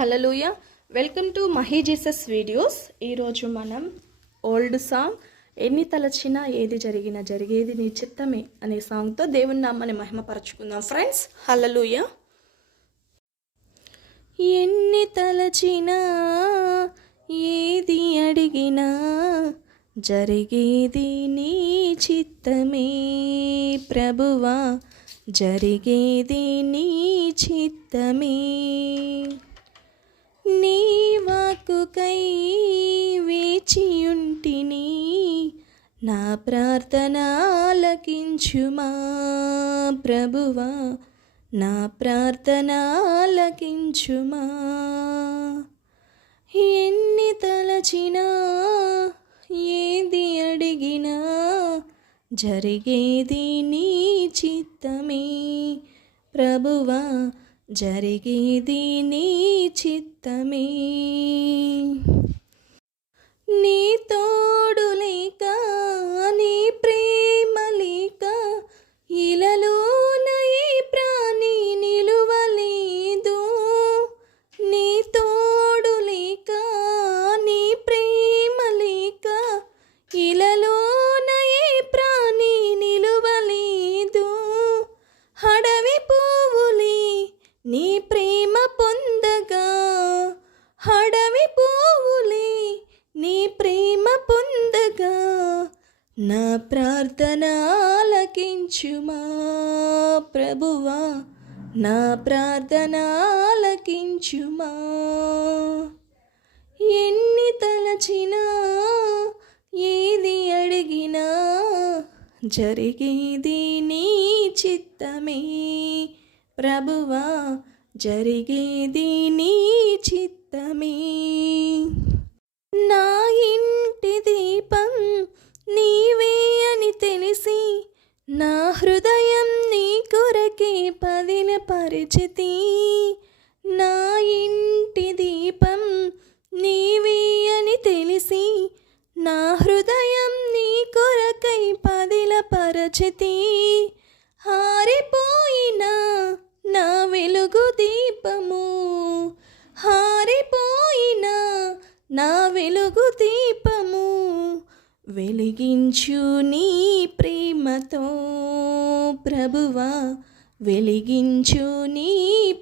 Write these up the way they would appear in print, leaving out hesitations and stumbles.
Hallelujah. Welcome to Mahi Jesus videos. ఈరోజు మనం old song ఎన్ని తలచినా ఏది జరిగినా జరిగేది నీ చిత్తమే అనే సాంగ్తో దేవుని నామాన్ని మహిమపరచుకుందాం ఫ్రెండ్స్. హల్లెలూయా. ఎన్ని తలచినా ఏది అడిగినా జరిగేది నీ చిత్తమే ప్రభువా, జరిగేది నీ చిత్తమే. నీ వాక్కుకై వేచియుంటిని, నా ప్రార్థన ఆలకించుమా ప్రభువా, నా ప్రార్థన ఆలకించుమా. ఎన్ని తలచినా ఏది అడిగినా జరిగేది నీ చిత్తమే ప్రభువా, జరిగేది నీ చిత్తమే. నీ తోడు లేక, నీ ప్రేమ లేక ఇలలోన ఏ ప్రాణి నిలువలేదు. నీ తోడు లేక, నీ ప్రేమ లేక ఇలలోన ఏ ప్రాణి నిలువలేదు. అడవి పువ్వులే నీ ప్రేమ పొందగా, అడవి పువ్వులే నీ ప్రేమ పొందగా, నా ప్రార్థన ఆలకించుమా ప్రభువా, నా ప్రార్థన ఆలకించుమా. ఎన్ని తలచినా ఏది అడిగినా జరిగేది నీ చిత్తమే ప్రభువా, జరిగేది నీ చిత్తమే. నా ఇంటి దీపం నీవే అని తెలిసి, నా హృదయం నీ కొరకే పదిలపరిచితి. నా ఇంటి దీపం నీవే అని తెలిసి, నా హృదయం నీ కొరకై పదిలపరచితి. హారిపోయిన నా వెలుగు దీపము, హారిపోయిన నా వెలుగు దీపము, వెలిగించు నీ ప్రేమతో ప్రభువా, వెలిగించు నీ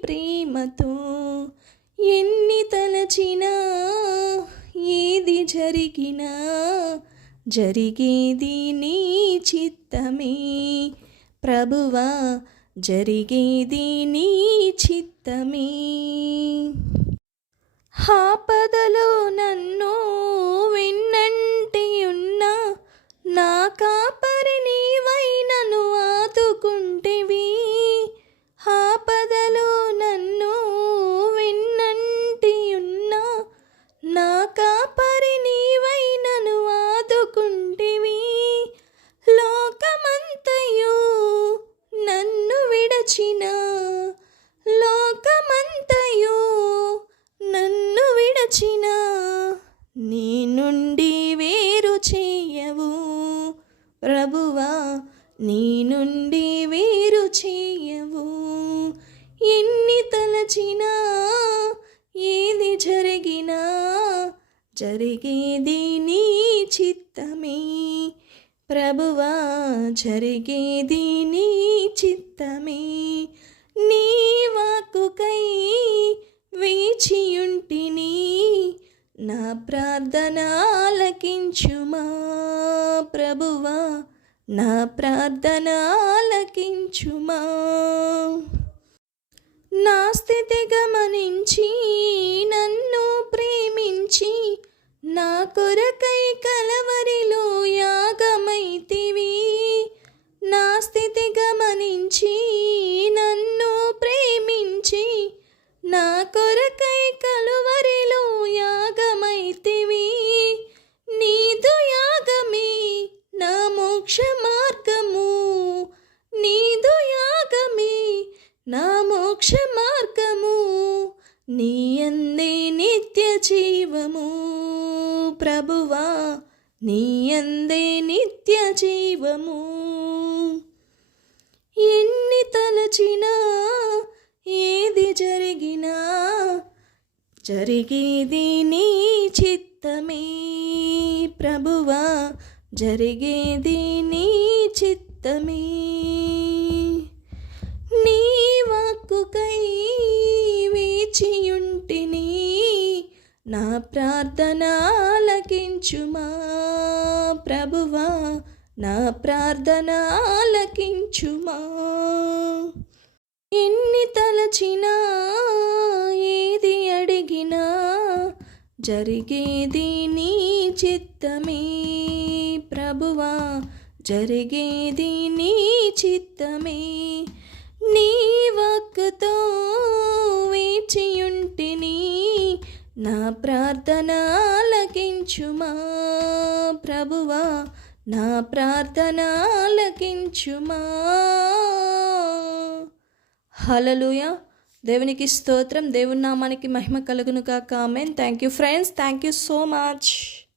ప్రేమతో. ఎన్ని తలచినా ఏది జరిగినా జరిగేది నీ చిత్తమే ప్రభువా, జరిగేది నీ చిత్తమే. ఆపదలో నన్ను వెన్నంటి ఉన్నా, నా కాపరి నీవై నన్ను ఆదుకుంటివి. ఆపదలో నన్ను వెన్నంటి ఉన్నా, నా కాపరి నీవై నన్ను ఆదుకుంటివి. లోకమంతయు నన్ను విడచిన, లోకమంతయు నన్ను విడచిన, నీ నుండి వేరు చేయవు ప్రభువా, నీ నుండి వేరు చేయవు. ఎన్ని తలచినా ఏది జరిగినా జరిగేది నీ చిత్తమే ప్రభువా, జరిగేది నీ చిత్తమే. నీ వాక్కుకై వేచియుంటిని, నా ప్రార్థన ఆలకించుమా ప్రభువా, నా ప్రార్థన ఆలకించుమా. నా స్థితి గమనించి నన్ను ప్రేమించి, నా కొరకై కలవరిలో యాగమైతివి. నా స్థితి గమనించి నన్ను ప్రేమించి, నా కొరకై కలువరిలో యాగమైతివి. నీదు యాగమే నా మోక్ష మార్గము, నీదు యాగమే నా మోక్ష మార్గము. నీ యందే నిత్య జీవము ప్రభువా, నీ యందే నిత్య జీవము. ఎన్ని తలచినా ఏది జరిగినా జరిగేది నీ చిత్తమే ప్రభువా, జరిగేది నీ చిత్తమే. నీ వాక్కుకై వేచియుంటిని, నా ప్రార్థన ఆలకించుమా ప్రభువా, నా ప్రార్థన ఆలకించుమా. ఎన్ని తలచినా ఏది అడిగినా జరిగేది నీ చిత్తమే ప్రభువా, జరిగేది నీ చిత్తమే. నీ వాక్కుతో వేచియుంటిని, నా ప్రార్థన ఆలకించుమా ప్రభువా, నా ప్రార్థన ఆలకించుమా. హల్లెలూయా. దేవునికి స్తోత్రం. దేవుని నామానికి మహిమ కలుగును గాక. Amen. Thank you friends. Thank you so much.